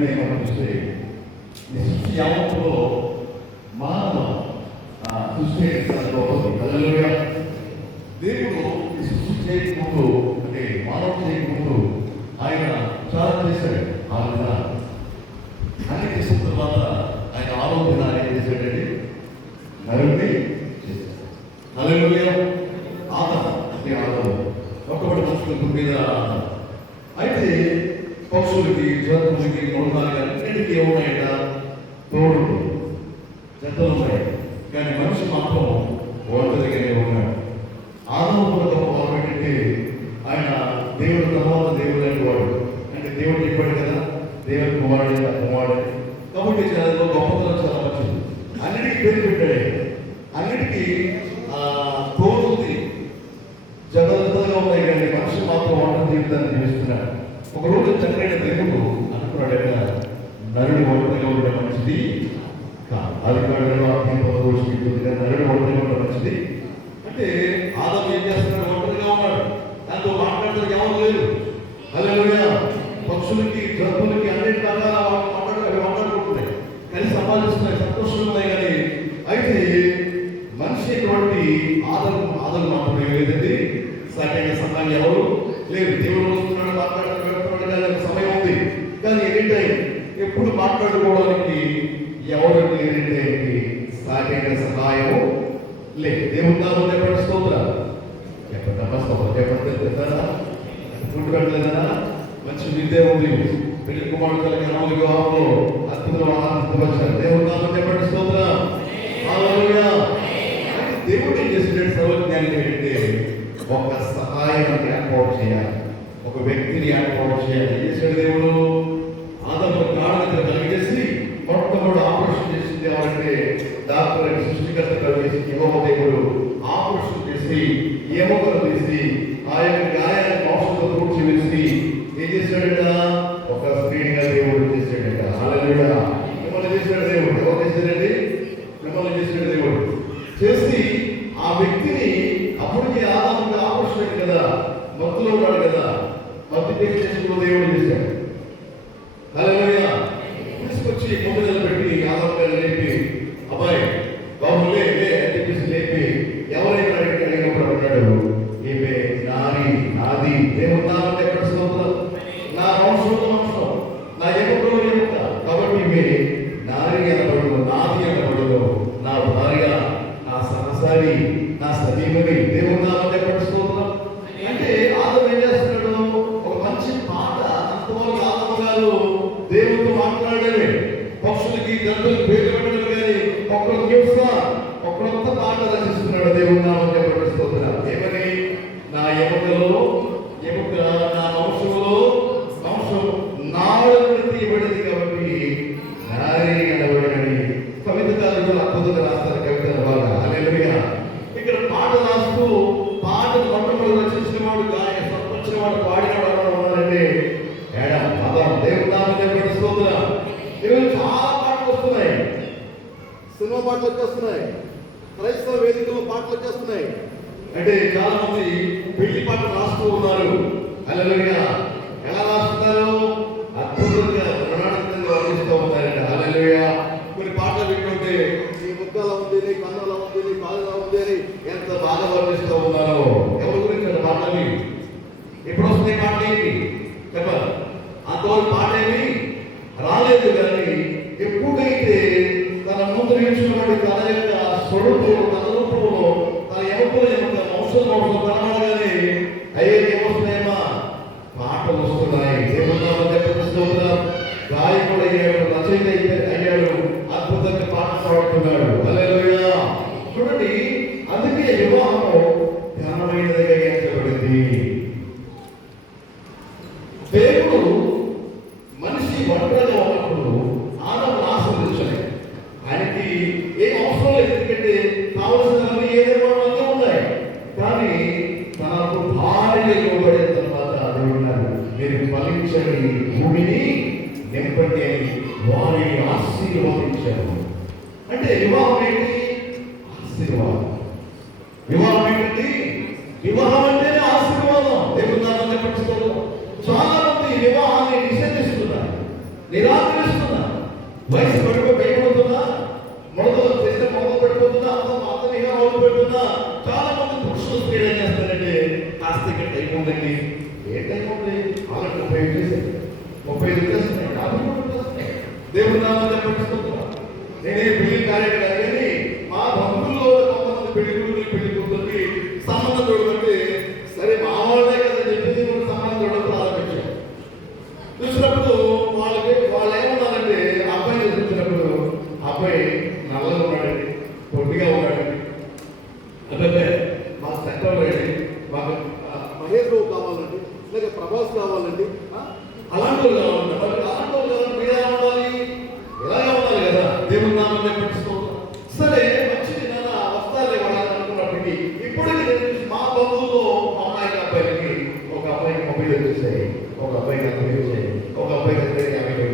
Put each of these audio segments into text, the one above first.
వెంటనే మనం చూస్తే ఈ సృష్టి యావత్తులో మానవ సృష్టి హల్లెలూయా. దేవుడు ఈ సృష్టి చేయకముందు, అంటే మానవ చేయకముందు ఆయన చాలా చేశాడు. ఆయన అన్ని చేసిన తర్వాత ఆయన ఆలోచన ఏం చేశాడండి? నరుణ్ణి చేశాడు. హల్లెలూయా. ఆదాము అంటే ఆదాము ఒక్కబడి మనుషుల మీద అయితే పక్షులకి, జంతువులకి, మృగాలకి అన్నింటికి ఏమున్నాయట? తోడు జంతువులు ఉన్నాయి. కానీ మనిషి మాత్రం ఒంటరిగానే ఉన్నాడు. ఆదాము కూడా గొప్ప ఏంటంటే ఆయన దేవుడు తర్వాత దేవుడు అనేవాడు. అంటే దేవుడు చెప్పాడు కదా, దేవుడు కుమారుడు కుమారుడు కాబట్టి చాలా గొప్పతనం చాలా మంచిది. అన్నిటికీ పేరు పెట్టాడే, అన్నిటికీ తోడుంది, జగదంతగా ఉన్నాయి. కానీ మనిషి మాత్రం ఒంటరి జీవితాన్ని జీవిస్తున్నాడు. ఒకరోజు చక్కైన దేవుడు అనుకున్నాడట, నరుడు ఒంటరిగా ఉండడం మంచిది కాదు. అది నరుడు ఒంటరిగా ఉండడం మంచిది అంటే ఆదాము ఏం చేస్తున్నాడు? ఒంటరిగా ఉన్నాడు. దాంతో మాట్లాడడానికి ఎవరు లేదు. హల్లెలూయా. పక్షులకి, జంతువులకి అన్నిటి రకాల మాట్లాడుకుంటున్నాయి, కలిసి సంపాదిస్తున్నాయి, సంతోషంగా ఉన్నాయి. కానీ అయితే మనిషి ఎటువంటి ఆదరణ మాత్రం ఏం లేదండి. సాధ్యంగా సమయం ఎవరు లేదు. దేవుడు వస్తున్నాడు, మాట్లాడుతున్నాడు, కానీ సమయం ఉంది. కానీ ఎనీ టైం ఎప్పుడు మాట్లాడుకోవడానికి ఎవరు ఎనీ టైంకి సాధ్యంగా సహాయం లేదు. దేవుడు నామం చెప్పండి స్తోత్రం. చెప్పండి స్తోత్రం. చెప్పండి తెలుస్తారా? ఫుడ్ పెట్టలేదా? మంచి విద్య ఉంది. పెళ్లి కుమారుడు గ్రామాల వివాహంలో అద్భుతమైన ఆనందం వచ్చారు. దేవుడు నామం చెప్పండి స్తోత్రం. హల్లెలూయా. దేవుడు ఏం చేస్తున్నాడు? సర్వజ్ఞాని ఏంటంటే ఒక సహాయాన్ని ఏర్పాటు చేయాలి, ఒక వ్యక్తిని ఏర్పాటు చేయాలి. ఏం చేశాడు దేవుడు? ఆదాము గాఢనిద్ర కలిగేసి మొట్టమొదటి ఆపరేషన్ చేసింది ఎవరంటే డాక్టర్, సృష్టికర్త కలిగేసి యెహోవా దేవుడు ఆపరేషన్ చేసి ఎముకలు తీసి ఆ యొక్క గాయాన్ని ఔషధంతో పూడ్చి వేసి ఏం చేశాడట? ఒక స్త్రీగా దేవుడు చేశాడట. హల్లెలూయా. మిమ్మల్ని చేశాడు దేవుడు. ఎవరు చేశాడండి? మిమ్మల్ని చేశాడు దేవుడు. చేసి ఆ వ్యక్తిని, అప్పటికి ఆదాముకి ఆపరేషన్ అయింది కదా, మత్తులో ఉన్నాడు కదా, మత్తు చేసుకున్న దేవుడు చేశాడు. హల్లెలూయా. తీసుకొచ్చి ముందు నిలబెట్టి ఆదాము గారు లేపి, అబ్బాయి బాబు లే అని చెప్పేసి లేపి ఎవరైనా అడిగినప్పుడు అన్నాడు, ఈమె నాది దేవుడు నామంటే ఎక్కడ స్తోత్రం. నా వంశంలో వంశం, నా ఎముకలో ఎముక, కాబట్టి ఈమె నారి అనబడు, నాది అనబడు, నా భార్య, నా సహసారి, నా సతీమణి. దేవుడు నామంటే ఎక్కడ స్తోత్రం. అంటే ఆదాము ఏం చేస్తున్నాడు? ఒక మంచి పాట అంతవరకు ఆదాము గారు దేవుడితో మాట్లాడమే, పక్షులకి, జంతువులకి పేరు పెట్టడం. కానీ ఒక్కడొక్క పాట రచిస్తున్నాడు. దేవుడు నామం చెప్పండి స్తోత్రం. ఏమని? నా ఎముకలో ఎముక, నా వంశంలో వంశం నాడుని తీయబడింది కాబట్టి నారీ అనబడినని కవితకారులు అద్భుతంగా రాస్తారు. కవితలు బాగా. హల్లెలూయా. ఇక్కడ పాట రాస్తూ పాటను మొట్టమొదటి రచించిన వాడు, గాయన సంపర్చిన వాడు, పాడినవాడు ఉన్నారంటే ఆదాము. దేవుడు నామం చెప్పండి స్తోత్రం. ఈరోజు చాలా పాటలు వస్తున్నాయి, సినిమా పాటలు వచ్చేస్తున్నాయి, క్రైస్తవ వేదికల్లో పాటలు వచ్చేస్తున్నాయి. అంటే చాలా మంది పెళ్లి పాటలు రాస్తూ ఉన్నారు. హల్లెలూయా. ఎలా రాస్తున్నారు? అద్భుతంగా ప్రణాళికంగా వర్ణిస్తూ ఉన్నారంట. హల్లెలూయా. కొన్ని పాటలు వింటుంటే నీ ముక్కలా ఉంది, నీ కన్నులా ఉంది, నీ కాళ్ళలా ఉంది అని ఎంత బాగా వర్ణిస్తూ ఉన్నారో. ఎవరి గురించి అంత పాటలు? ఎప్పుడు వస్తున్నాయి పాటలు? ఏంటి చెప్పాలి? అంతవరకు పాట ఏమి రాలేదు. కానీ ఎప్పుడైతే తన ముందు నిలిచినటువంటి తన యొక్క స్వరూపు, తన రూపంలో, తన ఎముకల యొక్క వంశం కనబడగానే అయ్యే ఏమొస్తున్నాయమ్మా? పాటలు వస్తున్నాయి. దేవుడు నామం చెప్పండి స్తోత్రం. గాయకుడు అయ్యాడు, రచయిత అయ్యాడు, అద్భుతంగా పాట పాడుతున్నాడు. హల్లెలూయా. చూడండి, అందుకే వివాహము ఘనమైనదిగా ఎంచబడింది. దేవుడు మనిషి ఒంటరిగా ఉన్నప్పుడు ఆదాము ఆశీర్వదించాలి. ఆయనకి ఏం అవసరం లేదు, ఎందుకంటే కావలసినవన్నీ ఏదేమో అన్నీ ఉన్నాయి. కానీ తనకు భార్య ఇవ్వబడిన తర్వాత దేవుడు మీరు ఫలించని భూమిని నింపండి అని వారిని ఆశీర్వదించారు. అంటే వివాహం ఏంటి? ఆశీర్వాదం. వివాహం ఏంటి? వివాహం అంటేనే ఆశీర్వాదం. దేవుడు నామం చెప్పండి. చాలా మంది వివాహాన్ని నిషేధిస్తున్నారు. నిరాకరిస్తున్నా. వయసు పడిపోతున్నా, మొదలు చేస్తే మొదలు పెట్టుకుంటున్నా, అతనిగా మొదలు పెడుతున్నా. చాలా మంది పురుషులు స్త్రీలు ఏం చేస్తారంటే కాస్త ఇక్కడ టైం ఉందండి. ఏ టైం ఉంది? వాళ్ళకి 35 చేశారు, 35 చేస్తున్నాయి, 40 చేస్తున్నాయి. దేవుడు నామం పట్టిస్తున్నా. నేనే పెళ్లి కార్యక్రమం కానీ మా బంధువుల్లో కొంతమంది పెళ్లి కూతుర్ని సంబంధం చూడమంటే సరే మా వాళ్ళే కదా చెప్పి సంబంధం చూడడం ప్రారంభించాం. చూసినప్పుడు వాళ్ళు ఏమన్నారంటే అబ్బాయిని చూసినప్పుడు అబ్బాయి నల్లగా ఉన్నాడండి, పొట్టిగా ఉన్నాడండి, అబ్బాయి మాకు సెంటర్ రండి, మాకు మహేష్ బాబు కావాలండి, లేక ప్రభాస్ కావాలండి, అలాంటి వాళ్ళు కావాలండి. మరి అలాంటి వాళ్ళు కావాలి, మీరు ఎలా ఉండాలి? ఇలాగే ఉండాలి కదా. దేవుని నామాన్ని పట్టిస్తాం. సరే మంచిది నాన్న వస్తాలే వాళ్ళని అనుకున్నప్పటికీ ఇప్పటికీ మా బంధువుల్లో అమ్మాయికి అబ్బాయికి ఒక అబ్బాయికి 30 వచ్చేసాయి, ఒక అబ్బాయికి 40 వచ్చాయి, ఒక అబ్బాయికి 50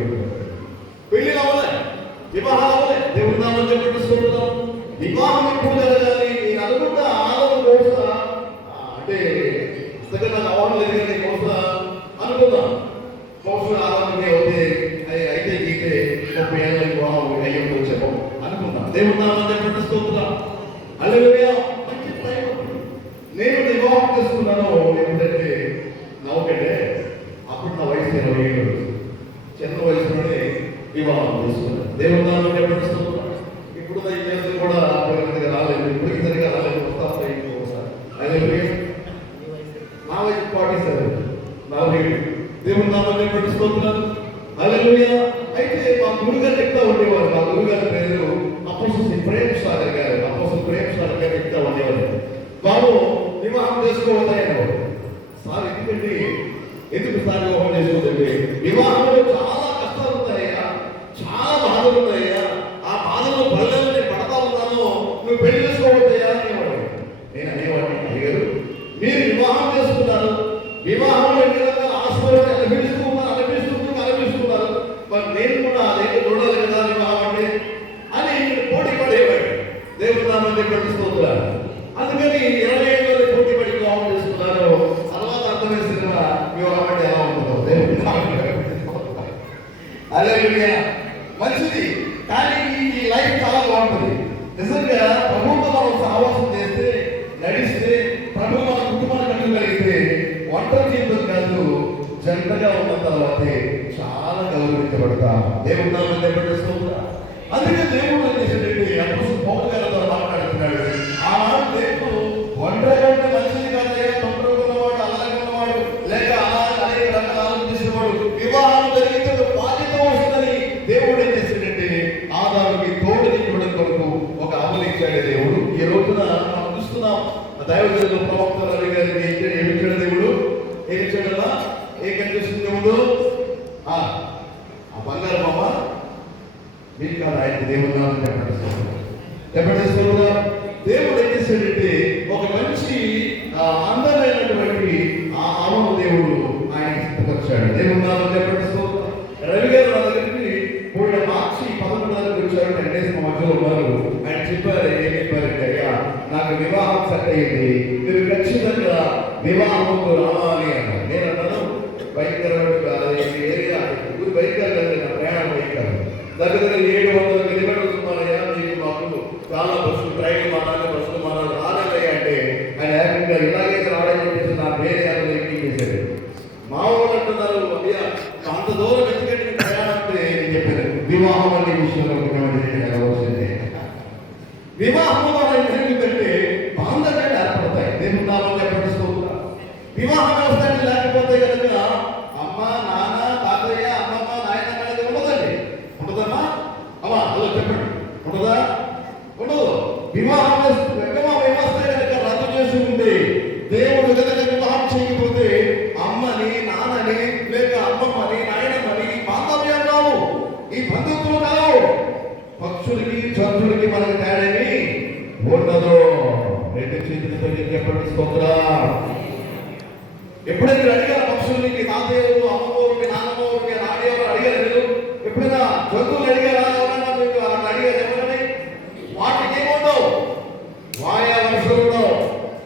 పెళ్లి కావాలి, వివాహం అవ్వలే. దేవుని నామాన్ని పట్టిస్తున్నాం. వివాహం ఎప్పుడు జరగాలి? నేను అనుకుంటా ఆదరణ కోసా అంటే అసలు నాకు అవార్డు లేదు కానీ కోసా అనుకుందాం. కోసా ఆదరణకి అయితే గీతే 30 ఏళ్ళ వివాహం అయ్యేప్పుడు చెప్పం అనుకుందాం. దేవుని నామాన్ని పట్టిస్తున్నాం. హల్లెలూయా. మంచి టైం. నేను వివాహం చేసుకున్నాను ఎప్పుడంటే నవ్వుకంటే అప్పుడు నా వయసు 20 ఏళ్ళు. చిన్న వయసులోనే వివాహం చేసుకున్నాను. దేవుని నామాన్ని పట్టిస్తున్నాం. ఇప్పుడు ఈ వయసు కూడా రాలేదు, ఇప్పటికి సరిగా రాలేదు, వస్తాయి. హల్లెలూయా. నా వయసు 47, 47. దేవుని నామాన్ని పట్టిస్తున్నాను. హల్లెలూయా. అయితే మా గురుగారు చెప్తా ఉండేవారు. మా గురుగారి పేరు అపోస్తలుడు ప్రేమ్ సాగర్ గారు. అపోస్తలుడు ప్రేమ్ సాగర్ గారు చెప్తా ఉండేవారు. బాబు వివాహం చేసుకోవద్దాయనేవారు. సార్ ఎందుకు సార్ వివాహం చేసుకోవద్దండి? వివాహంలో చాలా కష్టాలు ఉన్నాయా, చాలా బాధలు ఉన్నాయా, ఆ బాధలో పల్లెలు నేను పడతా ఉన్నాను, నువ్వు పెళ్లి చేసుకోవద్దయ్యా అనేవాడు. నేను అనేవాడిని, అడిగారు మీరు వివాహం చేసుకున్నారు, వివాహంలో ఎన్ని రకాల ఆశీర్వాదాలు అనిపిస్తున్నారు, మరి నేను కూడా అదేంటి చూడాలి కదా వివాహం అంటే అని పోటీ పడేవాడు. దేవుని నామాన్ని పట్టిస్తున్నారు. అందుకని 25 మంది పోటీ పడి వివాహం చేసుకున్నారు. తర్వాత అర్థమేసిన వివాహం అంటే ఎలా ఉంటుందో దేవుని హల్లెలూయా. మంచిది, కానీ ఈ లైఫ్ చాలా బాగుంటుంది. నిజంగా ప్రభుత్వం మనం సహవాసం చేస్తే, నడిస్తే, ప్రభు మన కుటుంబాన్ని కట్టుకోగలిగితే ఒంటరి జీవితం కాదు, జంటగా ఉన్న తర్వాతే చాలా గౌరవించబడతాం. దేవుడు నామాన్ని పట్టిస్తున్నారు. అందుకే దేవుడు ఏం చేసేటంటే అపోస్తలుడు పౌలు గారితో మాట్లాడుతున్నాడు. ఆ మాట దేవుడు ఒంటరిగా ఉంటే మంచిది కాదయ్యా, తొందరగా ఉన్నవాడు, అలాగే ఉన్నవాడు, లేక అనేక రకాల ఆలోచించేవాడు వివాహం జరిగితే బాధ్యత వస్తుందని దేవుడు ఏం చేశాడంటే ఆదాముకి తోడు నింపడం కొరకు ఒక అమలు ఇచ్చాడు దేవుడు. ఈ రోజున మనం చూస్తున్నాం దైవజనులు ప్రవక్త రవి గారికి ఏమిచ్చాడు దేవుడు? ఏమిచ్చాడన్నా? ఏ కనిపిస్తుంది దేవుడు? ఆ బంగారు బొమ్మ మీకు కాదు, ఆయన దేవుడు చెప్పేస్తున్నా. దేవుడు ఏం చేశాడంటే ఒక మంచి అందమైనటువంటి ఆ అమలు దేవుడు ఆయన సిద్ధపరిచాడు. దేవుడు నామం చెప్పేస్తున్నా. రవి గారు నా దగ్గరికి పోయిన మార్చి 11 వచ్చారు. 10 days మా మధ్యలో ఉన్నారు. ఆయన చెప్పారు, ఏం చెప్పారంటే అయ్యా నాకు వివాహం సెట్ అయ్యింది, మీరు ఖచ్చితంగా వివాహంతో రావాలి అన్నారు. నేను అన్నాను భయంకరమైన ఏరియా ఊరు భయంకరంగా నా ప్రయాణం భయంకరం. దగ్గర 700 కిలోమీటర్లు సుమారయ్యా, మీకు మాకు చాలా బస్సులు, ట్రైన్ మారాలి, బస్సులు మారాలి, రాలేదయ్యా అంటే ఆయన ఏకంగా ఇలాగైతే రాడని చెప్పేసి నా పేరు ఎక్కి చేశాడు. మా వాళ్ళు అంటున్నారు అయ్యా అంత దూరం ఎందుకంటే ప్రయాణం అంటే నేను చెప్పాను వివాహం అనే విషయంలో వచ్చింది. వివాహం ఏంటంటే బాంధవ్యాలు ఏర్పడతాయి. దేవుని నామాన్ని పట్టిస్తున్నారు. వివాహ వ్యవస్థ లేకపోతే కనుక అమ్మ, నాన్న, తాతయ్య, అమ్మమ్మ, నాయనమ్మ అనేది ఉండదండి. ఉండదమ్మా? అమ్మా అదో చెప్పండి, ఉండదా? ఉండదు. వివాహ వ్యవస్థ కనుక రద్దు చేసి ఉంది, దేవుడు కనుక వివాహం చేయకపోతే అమ్మని, నాన్నని, లేక అమ్మమ్మని, నాయనమ్మని బాంధవ్యాలు రావు, ఈ బంధుత్వం రావు. పక్షులకి జంతువులకి మనకి తేడాని ఉండదు. 2 చేతులతో చెప్పండి స్తోత్రం. ఎప్పుడైనా మీరు అడిగారు పక్షుల్ని, మీ తాతయ్యలు, అమ్మమ్మకి, నాన్నమ్మకి, నాన్నయ్యలు అడిగారు? మీరు ఎప్పుడైనా జంతువులు అడిగారా? ఎవరైనా మీకు అడిగారు ఎవరని? వాటికి ఏముండవు, వాయా వరుసలు ఉండవు,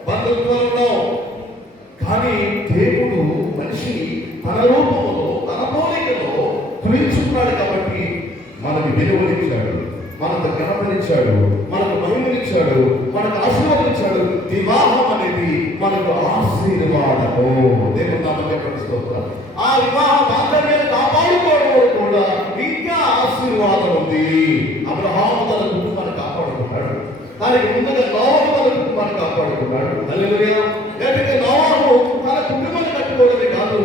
బంధుత్వాలు ఉండవు. కానీ దేవుడు మనిషి తన రూపంలో, తన పోలికలో కులించుకున్నాడు మనకు విలువనిచ్చాడు, మనకు ఘనతనిచ్చాడు, మనకు మహిమనిచ్చాడు, మనకు ఆశీర్వాదించాడు. వివాహం అనేది మనకు ఆశీర్వాదము. దేవుని నామమునకు స్తోత్రం. ఆ వివాహ బాంధవ్యాన్ని కాపాడుకోవడం కూడా ఇంకా ఆశీర్వాదం ఉంది. అబ్రహాము తన కుటుంబాన్ని కాపాడుకున్నాడు. దానికి ముందుగా నోవహు తన కుటుంబాన్ని కాపాడుకున్నాడు. హల్లెలూయా. లేకపోతే నోవహు తన కుటుంబాన్ని కట్టుకోవడమే కాదు,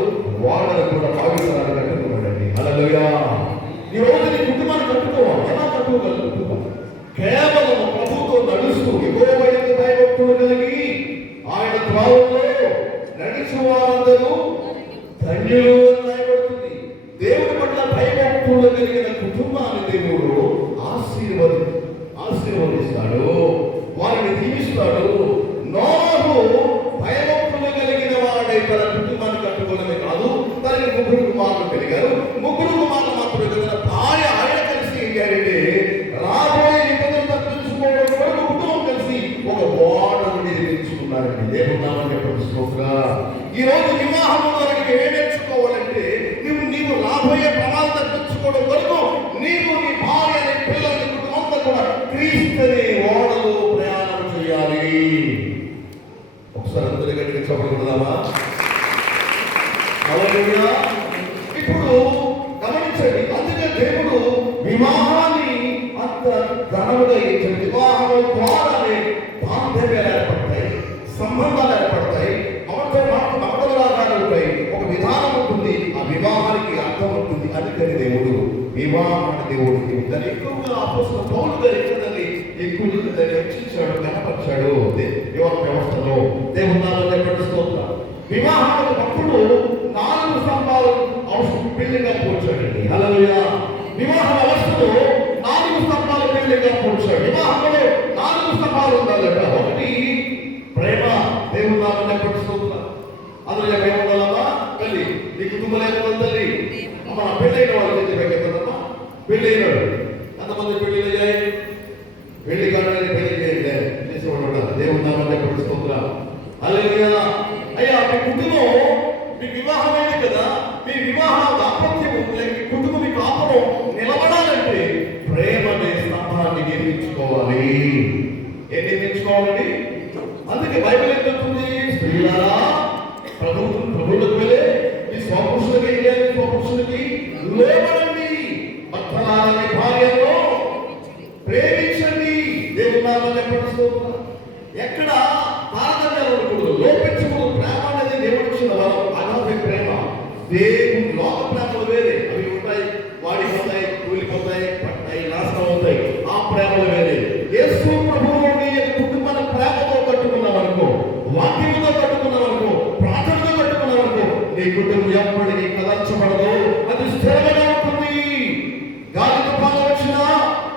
వాళ్ళను కూడా భావించాలని కట్టుకున్నాడండి. హల్లెలూయా. ఈ రోజు నీ కుటుంబాన్ని కట్టుకోవాలి. ఎలా కట్టుకోగలుగుతున్నాం? కేవలం ప్రభుతో నడుస్తూ యెహోవా యందు భయభక్తులు కలిగి ఆయన త్రోవలో నడిచే వారందరూ ధన్యులు అని రాయబడుతుంది. దేవుడి పట్ల భయభక్తులు కలిగిన కుటుంబాన్ని దేవుడు ఆశీర్వదిస్తాడు, వారిని దీవిస్తాడు. నోవహు భయభక్తులు కలిగిన వాడై తన కుటుంబాన్ని కట్టుకోవడమే కాదు, తనకి 3 కుమారులు కలిగారు. 3 కుమారులు మాత్రమే కదా, భార్య ఆయన కలిసి ఏం చేయాలంటే రాబోయే ఇబ్బందులు తప్పించుకోవడం కొరకు కుటుంబం కలిసి ఒక ఓడను నిర్మించుకున్నారండి. దేవుని నామమునకు స్తోత్రం. ఈ రోజు వివాహము వరకు ఏం నేర్చుకోవాలంటే, నీవు రాబోయే ప్రమాదం తప్పించుకోవడం వరకు నీవు నీ భార్య, నీ పిల్లలు, నీ కుటుంబం కూడా క్రీస్తుని ఓడలో ప్రయాణం చేయాలి. ఒకసారి అందరి గట్టిగా చెప్పగలుగుతామా? హల్లెలూయా. ఇప్పుడు గమనించండి, అందుకే దేవుడు వివాహాన్ని అంత ఘనముగా ఇచ్చాడు. వివాహం ద్వారానే బాంధవ్యాలు ఏర్పడతాయి, సంబంధాలు ఏర్పడతాయి, అవతలాగా ఉంటాయి, ఒక విధానం ఉంటుంది, ఆ వివాహానికి అర్థం ఉంటుంది. అందుకని దేవుడు వివాహాన్ని దేవుడికి దాన్ని ఎక్కువగా అపోస్తలుడు పౌలు గారు దాన్ని ఎక్కువగా దాన్ని హెచ్చించాడు, కనపరిచాడు వివాహ వ్యవస్థలో. దేవుని నామమునకు స్తోత్రం. వివాహానికి అప్పుడు 4 స్తంభాలు అవసరం బిల్డింగ్గా పోల్చాడండి. హల్లెలూయా. వివాహ వ్యవస్థలో 4 స్తంభాలు బిల్డింగ్గా పోల్చాడు. వివాహంలో 4 స్తంభాలు ఉండాలట. ఒకటి ప్రేమ. దేవుని నామమునకు స్తోత్రం. అందులో ప్రేమ ఉండాలమ్మా. తల్లి, నీ కుటుంబంలో ఏమన్నా తల్లి మన పెళ్ళైన వాళ్ళు చెప్పేదమ్మా. పెళ్ళైనాడు ఎంతమంది పెళ్ళిళ్ళు అయ్యాయి? పెళ్లి కావాలని పెళ్లి చేసేవాడు ఉంటారు. దేవుని నామమునకు స్తోత్రం. హల్లెలూయా. అయ్యా, మీ కుటుంబం మీకు వివాహమైంది కదా, మీ వివాహ దాంపత్యం లేక మీ కుటుంబం మీ కాపురం నిలబడాలంటే ప్రేమ అనే స్తంభాన్ని నిర్మించుకోవాలి. ఏం నిర్మించుకోవాలండి? అందుకే బైబిల్ ఏం చెప్తుంది? స్త్రీలారా ప్రభువులకు వెళ్ళే మీ స్వపురుషులకి ఏం చేయాలి? స్వపురుషులకి లోబడండి. భర్తలారా భార్యలో ప్రేమించండి. దేవుని నామమునకు స్తోత్రం. ఎక్కడ తారతమ్యాలు ఉండకూడదు, లోపించకూడదు. ప్రేమ అనేది దేవుడు ఇచ్చిన వరం. అనాథ ప్రేమ. దేవుని లోక ప్రేమలు వేరే, అవి ఉంటాయి, వాడిపోతాయి, కూలిపోతాయి, పట్టాయి, నాశనం అవుతాయి. ఆ ప్రేమలు వేరే. యేసు ప్రభువుని నీ కుటుంబాన్ని ప్రేమతో కట్టుకున్నావనుకో, వాక్యముతో కట్టుకున్నావనుకో, ప్రార్థనతో కట్టుకున్నావనుకో, నీ కుటుంబం ఎప్పటికీ కదల్చబడదు. అది స్థిరంగా ఉంటుంది. గాలి తుఫాను వచ్చినా,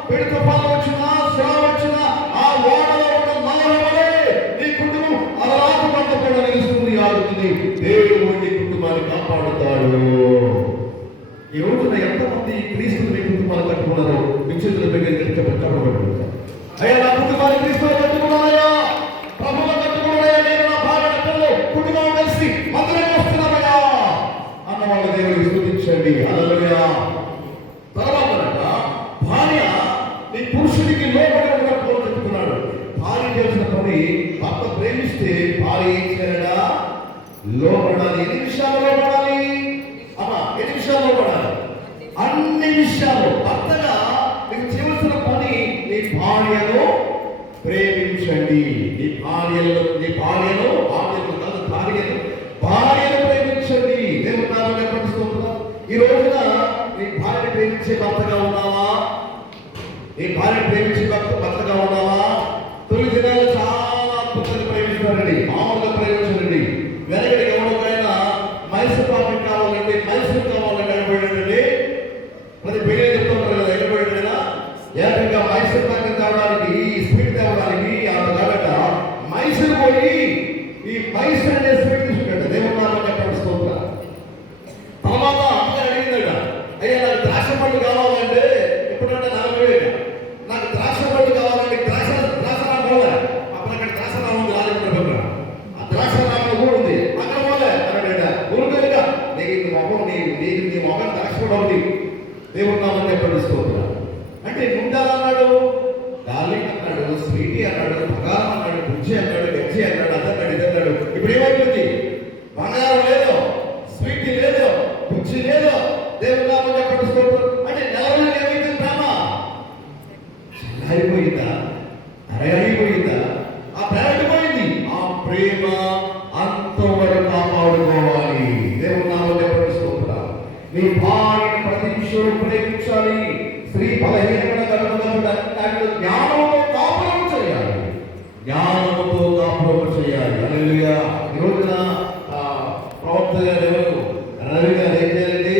పెడు తుఫాను వచ్చినా, శ్రమ వచ్చినా, ఆ ఓడలో ఉన్న నల్లవలే నీ కుటుంబం అలరాకు పంట కూడా నిలుస్తుంది, ఆగుతుంది. దేవుడు నీ కుటుంబాన్ని కాపాడుతాడు. ఈ రోజున ఎంతమంది క్రీస్తుని మీ కుటుంబాలు కట్టుకున్నారో మీ చేతుల దగ్గర చెప్పబడుతుంది. అయ్యా, నా కుటుంబాన్ని క్రీస్తులు కట్టుకున్నారయ్యా, ప్రభువులు కట్టుకున్నారయ్యా, నేను నా భార్య పిల్లలు కుటుంబం కలిసి మందిరం వస్తున్నామయ్యా అన్న వాళ్ళ దేవుడిని స్తుతించండి. హల్లెలూయా. తర్వాత భార్య నీ పురుషుడికి లోబడి ఉండడం చెప్తున్నాడు. భార్య చేసిన పని భర్త ప్రేమిస్తే భార్య ఏం చేయాలడా? లోబడాలి. ఎన్ని విషయాలు లోబడాలి అమ్మా? ఎన్ని విషయాలు లోబడాలి? అన్ని విషయాలు. భర్తగా నీకు చేయవలసిన పని నీ భార్యను ప్రేమించండి. నీ భార్యను కాదు, భార్యను ప్రేమించండి. దేవుని నామమునకు స్తోత్రం. ఈ రోజున నీ భార్యను ప్రేమించే భర్తగా ఉన్నావా? నీ భార్యను ప్రేమించే భర్తగా ఉన్నావా? తొలి దినాలు చాలా అద్భుతంగా ప్రేమిస్తున్నారండి, మామూలుగా ప్రేమించారండి. వెనకటి ఎవరికైనా మైసూర్ పాకెట్ కావాలండి, మైసూర్ కావాలండి అనబడి ప్రతి పెళ్లి చెప్తుంటారు కదా, ఎక్కడైనా ఏకంగా మైసూర్ పాకెట్ తేవడానికి, స్వీట్ తేవడానికి అంత కాబట్టి మైసూర్ పోయి ఈ మైసూర్ అనే స్వీట్ తీసుకుంటాడు. దేవుని నామమునకు స్తోత్రం. తర్వాత అమ్మగా అడిగిందట, అయ్యా నాకు ద్రాక్ష పండు కావాలంటే ఎప్పుడంటే 40,000 నాకు ద్రాక్ష పండు కావాలంటే ద్రాక్ష రామోలే అప్పుడు అక్కడ ద్రాక్ష రామం ఉంది, రాజమండ్రి ఆ ద్రాక్ష రామం కూడా ఉంది అక్కడ పోలే అన్నాడు. ఊరుగా నీకు మొహం నీ మొహం ద్రాక్ష కూడా ఉంది. దేవుని నామమునకు స్తోత్రం. మనుషులు ప్రేమించాలి. స్త్రీ బలహీనమైన దాంట్లో జ్ఞానంతో కాపురం చేయాలి. జ్ఞానంతో కాపురం చేయాలి. హల్లెలూయా. ఈ రోజున ప్రవక్త గారు ఎవరు? రవి గారు ఏం చేయాలండి?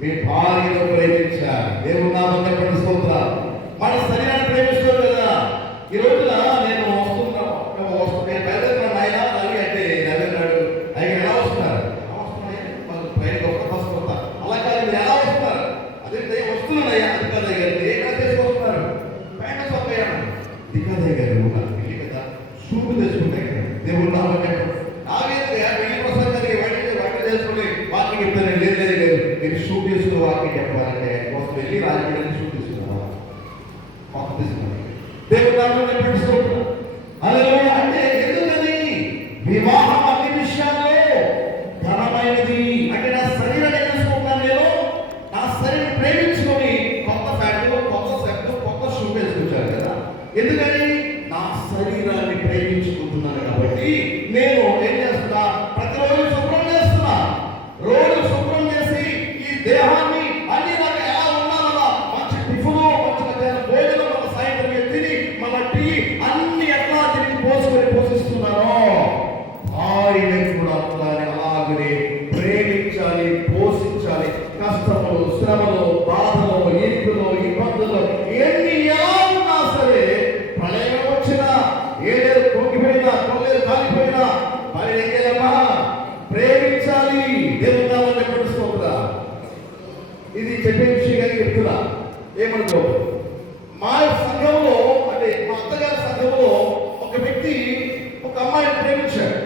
మీ భార్యను ప్రేమించాలి. దేవుడు నామం చెప్పండి. స్తోత్రాలు. మన శరీరాన్ని ప్రేమిస్తారు కదా. ఈ రోజున నేను బయలుదేరిన ఆయన రవి అంటే రవి అన్నాడు, ఆయన ఎలా వస్తున్నారు? పైన గొప్ప బస్సు వస్తారు. అలా కాదు, మీరు ఎలా వస్తున్నారు? అదే వస్తున్నానయ్యా. అది కాదు గారు ఏమైనా చేసి వస్తున్నారు. పైన సొప్పయ్యాను దిగాదయ్య గారు వెళ్ళి కదా షూపు తెచ్చుకుంటాయి. దేవుడు నామం చెప్పండి. నావేదయ్యా వెళ్ళి ప్రసంగానికి వాటి చేసుకుని వాకింగ్ చెప్తాను. లేదు గారు మీరు షూట్ చేసుకుని వాకింగ్ చెప్పాలంటే కోసం వెళ్ళి రాజకీయాన్ని షూట్ తీసుకున్నావా? మాకు తీసుకున్నాను. దేవుడు నామం చెప్పండి. హల్లెలూయా. అంటే ఎందుకని? వివాహం అన్ని విషయాల్లో ఘనమైనది. అంటే నా శరీరాన్ని తెలుసుకుంటాను. నేను నా శరీరం ప్రేమించుకొని కొత్త ఫ్యాట్లు, కొత్త సెట్, కొత్త షూ వేసుకుంటాను కదా. ఎందుకని? నా శరీరాన్ని ప్రేమించుకుంటున్నాను కాబట్టి నేను ఏం చేస్తున్నా? ప్రతిరోజు శుభ్రం చేస్తున్నా. రోజు శుభ్రం చేసి ఈ దేహాన్ని అన్ని నాకు ఎలా ఉండాలన్నా మంచి టిఫిన్, మంచి మధ్యాహ్నం భోజనం, మన సాయంత్రం తిని మన టీ అన్ని ఎట్లా తిరిగి పోషిస్తున్నానో భార్యని కూడా అలాగనే ప్రేమించాలి, పోషించాలి. కష్టములు, శ్రమలు, బాధలు, ఇరుకులు, ఇబ్బందులు ఎన్ని ఎలా ఉన్నా సరే, ప్రళయం వచ్చినా, ఏదేదో కుంగిపోయినా, కొల్లేరు కాలిపోయినా మరి ఏం చేయాలమ్మా? ప్రేమించాలి. దేవుని నామమున చెప్పండి. ఇది చెప్పే విషయంగా చెప్తున్నా. ఏమనుకో, మా సంఘంలో అంటే మా అత్తగారి సంఘంలో ఒక వ్యక్తి ఒక అమ్మాయిని ప్రేమించాడు.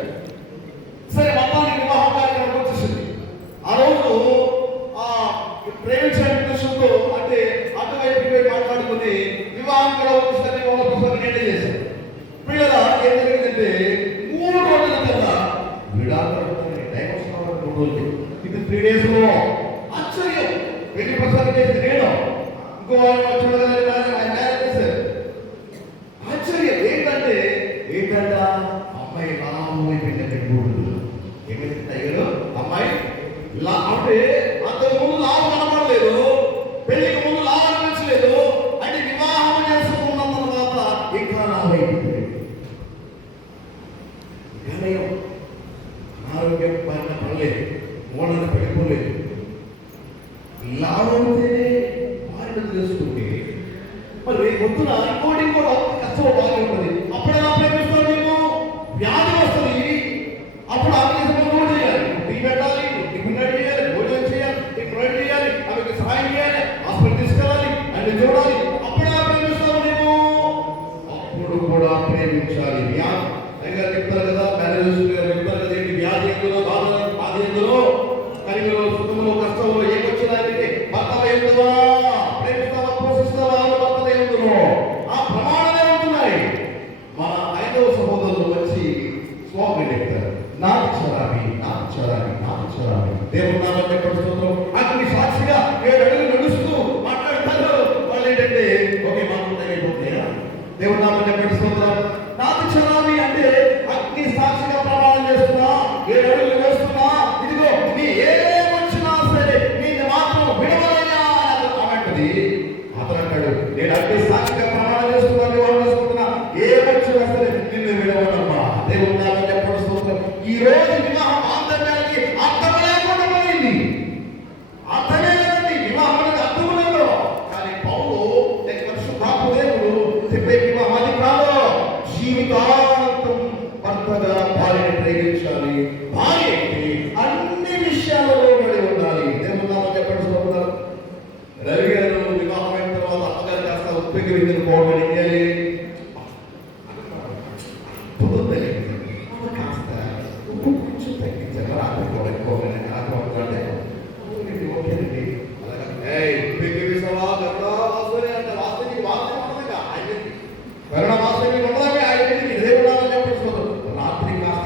సరే, మొత్తానికి వివాహ కార్యక్రమం వచ్చేసింది. ఆ రోజు ప్రేమించే ఉద్దేశంతో అంటే అటువైపు మాట్లాడుకుని వివాహం కూడా వచ్చేసరికి వాళ్ళ కోసం నిర్ణయం చేశారు. పిల్లల ఏం జరిగిందంటే 3 రోజుల కదా విడాకులు డైవర్స్ కావడం 3 రోజులు. ఇది 3 days లో ఆశ్చర్యం. పెళ్లి ప్రసాదం చేసి నేను ఇంకో ఆశ్చర్యం ఏంటంట అమ్మాయి లాభమైపోయిందంటే ఏమైంది టైగర్? అమ్మాయి అంటే అంతకు ముందు లాభం కనపడలేదు, పెళ్లికి ముందు లాభం అనిపించలేదు. అంటే వివాహం చేసుకున్న తర్వాత ఇంకా లాభం అయిపోయింది. అనారోగ్యం పైన పడలేదు, మూడని పడిపోలేదు. లాభం ఉంటేనే భార్యను తెలుసుకుంటే మరి రేపు పొద్దున ఇంకోటి కష్టం బాగా ఉంటుంది. అప్పుడు ఎలా ప్రేమిస్తావు? నీకు వ్యాధి వస్తుంది. అప్పుడు ఆరోగ్య సమయంలో చేయాలి, టీ పెట్టాలి, టిఫిన్ రెడీ చేయాలి, భోజనం చేయాలి, టిఫిన్ రెడీ చేయాలి, ఆమెకి సహాయం చేయాలి, హాస్పిటల్ తీసుకెళ్ళాలి, అన్ని చూడాలి. అప్పుడు ఎలా ప్రేమిస్తావు నీవు? అప్పుడు కూడా ప్రేమించాలి. వ్యాధి చెప్తారు కదా, మ్యారేజెస్ చెప్తారు కదా, ఏంటి వ్యాధి ఎందులో, బాధ ఎందులో, కలిగిలో, సుఖంలో, కష్టంలో ఏమొచ్చినాయంటే భర్త ఎందులో ప్రేమిస్తావా, పోషిస్తావా, భర్త ఎందులో ఆ ప్రమాణాలే ఉంటున్నాయి. మన 5వ సహోదరులు వచ్చి స్లోగన్ చెప్తారు, నాకు చరామి, నాకు చరామి, నాకు చరామి. దేవుడు నామం చెప్పడం అగ్ని సాక్షిగా 7 అడుగులు నడుస్తూ మాట్లాడతారు. వాళ్ళు ఏంటంటే ఒకే మాట్లాడైపోతాయా? దేవుడు నామం చెప్పడం నాకు చరామి అంటే అగ్ని సాక్షిగా ప్రమాణం చేస్తున్నా, 7 అడుగులు వేస్తున్నా, ఇదిగో నీ ఏమొచ్చినా సరే నిన్ను మాత్రం విడవలయ్యా అని కామెంటది. అతను అంటాడు, నేను అగ్ని సాక్షిగా ప్రమాణం చేస్తున్నాను, వివాహం చేసుకుంటున్నా, ఏమొచ్చినా సరే నిన్ను విడవనమ్మా. దేవుడు నామం చెప్పడం ఈ రోజు వివాహం ఆంతర్యానికి అర్థం లేకుండా పోయింది. అర్థమే లేదండి, వివాహం అనేది అర్థం లేదు. కానీ పౌలు పరిశుద్ధాత్మ దేవుడు చెప్పే వివాహం అది కాదు. జీవితాంతం భర్తగా భార్యని ప్రేమించాలి, భార్యకి అన్ని విషయాలలో పడి ఉండాలి. దేవుడు నామం చెప్పండి. రవి గారు వివాహం అయిన తర్వాత అమ్మగారు కాస్త ఉత్పత్తి విందుకు పోవడం చేయాలి. కొంచెం తగ్గించాలి, రాకపోవడానికి రాత్రి కాస్త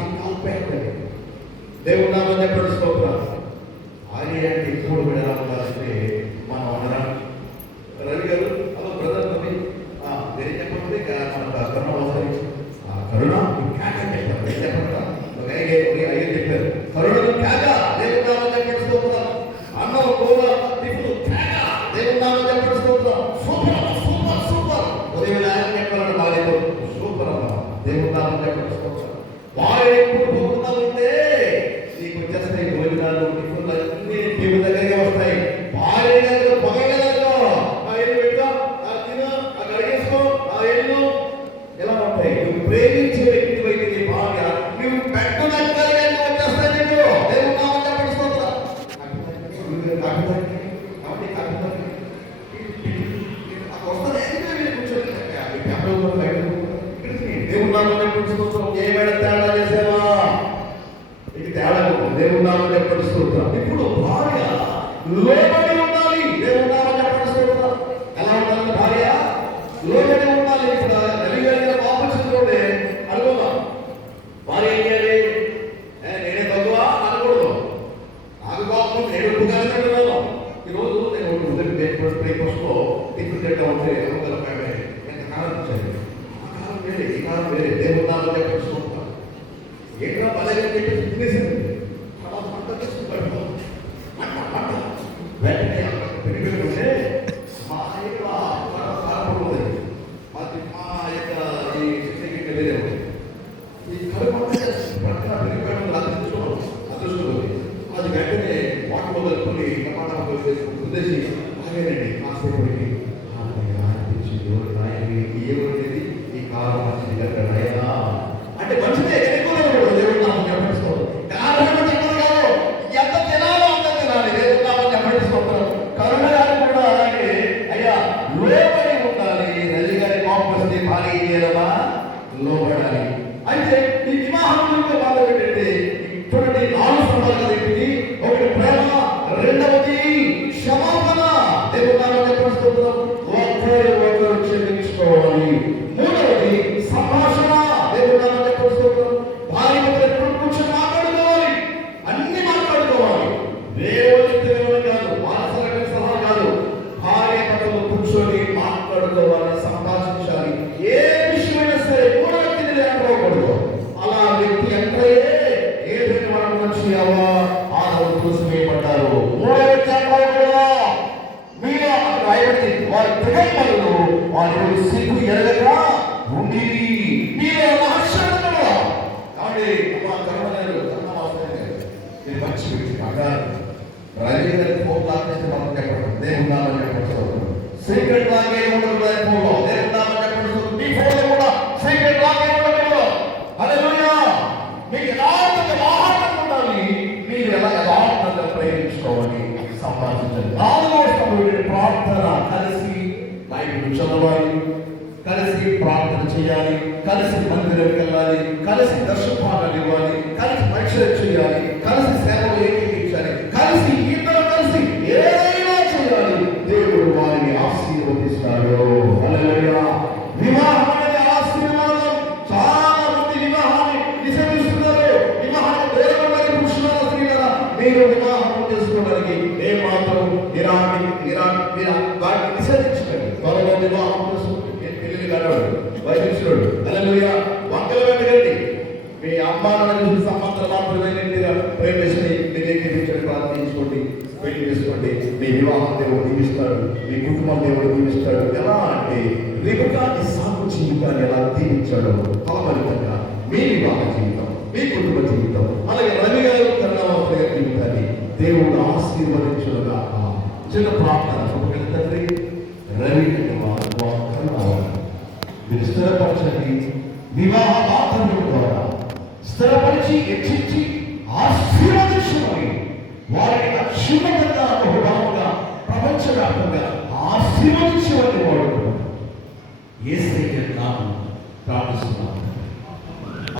ఇంకా ఉపయోగపడి దేవుడు నామం చెప్పండి. స్తోత్రం. ఆర్య అంటే ఇప్పుడు విడాలంటే మనం అనరా రవి గారు అలా బ్రదర్ తమ్మి వేరే చెప్పండి. మన కరుణ అవసరం కరుణ చెప్పండి చెప్పారు. కరుణ దేవుడు నామం చెప్పండి. స్తోత్రం. అన్నం కూర టిఫిన్ నామమున చెప్పండి స్తోత్రం. Super super super. ఉదయం ఆయన చెప్పాలంటే బాగా సూపర్ అమ్మా. దేవుని నామమున చెప్పండి స్తోత్రం. వారు ఎప్పుడు పోతున్నా ఉంటే నీకు వచ్చేస్తాయి భోజనాలు టిఫిన్లు అన్నీ టీవీ దగ్గరగా వస్తాయి. భార్య దగ్గర పగలగలతో ఆ ఎల్లు పెట్టా, ఆ తిను, ఆ కడిగేసుకో, ఆ ఎల్లు ఎలా ఉంటాయి. నువ్వు ప్రేమించే వ్యక్తి అయితే నీ భార్య నువ్వు పెట్టు దగ్గరగా వచ్చేస్తాయి నీకు. దేవుని నామమున చెప్పండి స్తోత్రం. ఏమైనా తేడా చేసావా? ఇది తేడా. దేవుని నామమున చెప్పండి స్తోత్రం. ఇప్పుడు భార్య లోబడి ఉండాలి. దేవుని నామమున చెప్పండి స్తోత్రం. ఎలా ఉండాలి భార్య? లోబడి ఉండాలి. ఇప్పుడు నలిగలిగిన పాపచింద్రుడే అనుకుందాం. భార్య ఏం చేయాలి? నేనే తగ్గువా అనకూడదు. నాకు పాపం నేను ఉప్పుగానే. ఈరోజు నేను బ్రేక్ఫాస్ట్లో టిఫిన్ తింటా ఉంటే ఎంత కాలం ఇచ్చారు. ఆ కాలం వేరే, ఈ కాలం వేరే. దేవుని నామమున చెప్పండి స్తోత్రం. ఏంటో బలంగా చెప్పేసి తినేసింది. అలా పంట తీసుకుని పడిపోతుంది. వెంటనే పెరిగిపోతే మా యొక్క కారణం మా యొక్క ఈ శిక్షకి వేరే ఈ కడుపు పక్కన పెరిగిపోవడం అదృష్టం. అది వెంటనే వాటర్ వదులుకొని టమాటా ఉద్దేశి ఆగేనండి కాసేపటికి అనిపించింది. ఏమనేది ఈ కాలం మంచిది కదా నయనా అంటే మంచిదే. దేవుడు నామమున చెప్పండి స్తోత్రం. కారణం చెప్పదు కాదు, ఎంత తినాలో అంత తినాలి. దేవుడు నామమున చెప్పండి స్తోత్రం. కరుణ గారు కూడా అలాగే అయ్యా లోబడి ఉండాలి. రజి గారి కోపం వస్తే భార్య ఏం చేయాలమ్మా? లోబడాలి. అయితే ఈ వివాహంలో బాధ ఏంటంటే చూడండి 4 స్తంభాలు కదండి. ఒకటి ప్రేమ, రెండవది క్షమాపణ. దేవుడు నామమున చెప్పండి స్తోత్రం. ఒకరు క్షమించుకోవాలి. మూడవది సంభాషణ. దేవుడు నామమున చెప్పండి స్తోత్రం. భార్య ఎప్పుడు కూర్చొని మాట్లాడుకోవాలి. అన్ని మాట్లాడుకోవాలి. దేవుని కాదు, వారసరమైన సలహా కాదు. భార్య పక్కన కూర్చొని మాట్లాడుకోవాలి, సంభాషించాలి. ఏ విషయమైనా సరే మూడో వ్యక్తిని లేకపోకూడదు. అలా వ్యక్తి ఎక్కడే ఏదైనా మనం మనిషి ఆదరణ తోసివేయబడ్డారు. మూడో వ్యక్తి ఎక్కడకూడదు. మీలో రాయబడి వారి దిగంబరులు వారు సిగ్గు ఎరగక ఉండి మీలో రహస్యం కాబట్టి అమ్మ కర్మలేదు మీరు మంచి వ్యక్తి బాగా రవిగారి ఫోన్ లాగేస్తే మనం చెప్పడం. దేవుని నామమున చెప్పండి. సీక్రెట్ లాగే ఉండదు ఫోన్లో. దేవుని నామమున చెప్పండి. మీ ఫోన్లో కూడా సీక్రెట్ లాగే ఉండదు. హల్లెలూయా. మీకు యథార్థంగా వాహనం ఉండాలి. మీరు ఎలా యథార్థంగా ప్రేమించుకోవాలి, సంపాదించాలి. 4వ స్తంభం ప్రార్థన. కలిసి బైబిల్ చదవాలి, కలిసి ప్రార్థన చేయాలి, కలిసి మందిరానికి వెళ్ళాలి, కలిసి దర్శనభాగాలు ఇవ్వాలి, కలిసి పరిచయం చేయాలి, కలిసి సేవలు ఏకీకరించాలి, కలిసి ఇద్దరు కలిసి ఏదైనా చేయాలి. దేవుడు వారిని ఆశీర్వదిస్తాడు. హల్లెలూయా. వివాహం అనేది ఆశీర్వాదం. చాలా మంది వివాహాన్ని నిషేధిస్తున్నారు. వివాహాన్ని దూరంగా పురుషుల స్త్రీల మీరు వివాహం చేసుకోవడానికి ఏమాత్రం వాటిని నిషేధించండి. త్వరలో వివాహం వైద్యుడు హల్లెలూయా. వంకలు పెట్టకండి. మీ అమ్మానాన్న చూసి సంబంధం మాత్రమే ప్రేమించి మీరు ఏకీకరించండి, ప్రార్థించుకోండి, పెళ్లి చేసుకోండి. మీ వివాహం దేవుడు దీవిస్తాడు, మీ కుటుంబం దేవుడు దీవిస్తాడు. ఎలా అంటే రిబకా ఇస్సాకు జీవితాన్ని ఎలా దీవించాడో ఫలభరితంగా మీ వివాహ జీవితం, మీ కుటుంబ జీవితం, అలాగే రవి గారు కరుణావంతుల జీవితాన్ని దేవుడు ఆశీర్వదించుగా. చిన్న ప్రార్థన తండ్రి రవి మీరు స్థిరపరచండి. వివాహ బాధ్యతల ద్వారా స్థిరపరిచి హెచ్చించి ఆశీర్వదించమని వారిని అత్యున్నతంగా బహుభాగంగా ప్రపంచవ్యాప్తంగా ఆశీర్వదించమని వాడు యేసయ్య నామమున ప్రార్థిస్తున్నాను.